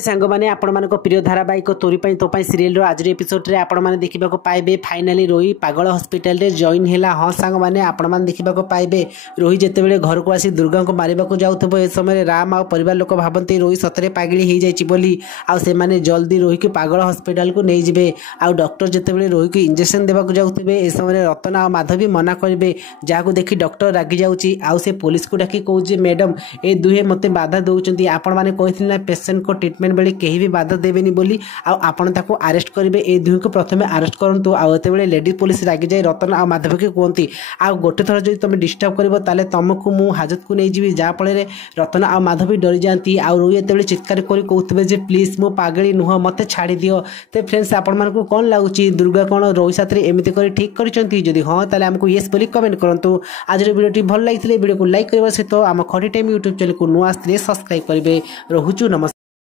सांग मैंने आपण मान प्रिय धारावाहिक तोरी तो सीरियल आज एपिसोड रे आपण मैंने देखा पाइबे फाइनाली रोही पागल हॉस्पिटल रे जॉइन है। हाँ सांग मैंने आपण मैंने देखा पाइबे रोही जितेबाला घर को आसी दुर्गा को मारे जाऊब ए समय राम आ परिवार लोक भावती रोही सतरे पागली हो जाए आने जल्दी रोही को पागल हॉस्पिटल को नहीं जाए। आउ डॉक्टर जितेबाला रोही को इंजेक्शन देवाक जाऊे ए समय रत्ना और माधवी मना करेंगे जहाँ देखी डॉक्टर रागी जाऊँगी पुलिस को डाकी कहे मैडम ए दुहे मत बाधा दौरान आपण मैंने कहते पेसेंट को ट्रिटमेंट बेले कहीं भी बाधा देवेनी बोली आपण ताको अरेस्ट करेंगे। ए दुही को प्रथम अरेस्ट करूँ आते लेडीज पुलिस रागी जाए रतन आ माधव के कहती आ गोटे थर जो तुम डिस्टर्ब कर तुमको मु हाजत को नहीं जी जहाँफल रतन आ माधवी डरी जाती आ रोही ये चित्कार कर कहते प्लीज मो पागली नुह मत छाड़ी दियो। तो फ्रेंड्स आपण को कौन लगुच दुर्गा कौन रोही साथ एमती कर ठीक कर हाँ ताले आमको येस बोली कमेंट करूँ। आज वीडियो भल लगी वीडियो को लाइक करने सहित आम खड़ी टाइम यूट्यूब चैनल को नुआ सब्सक्राइब करेंगे। रोचु नमस्कार।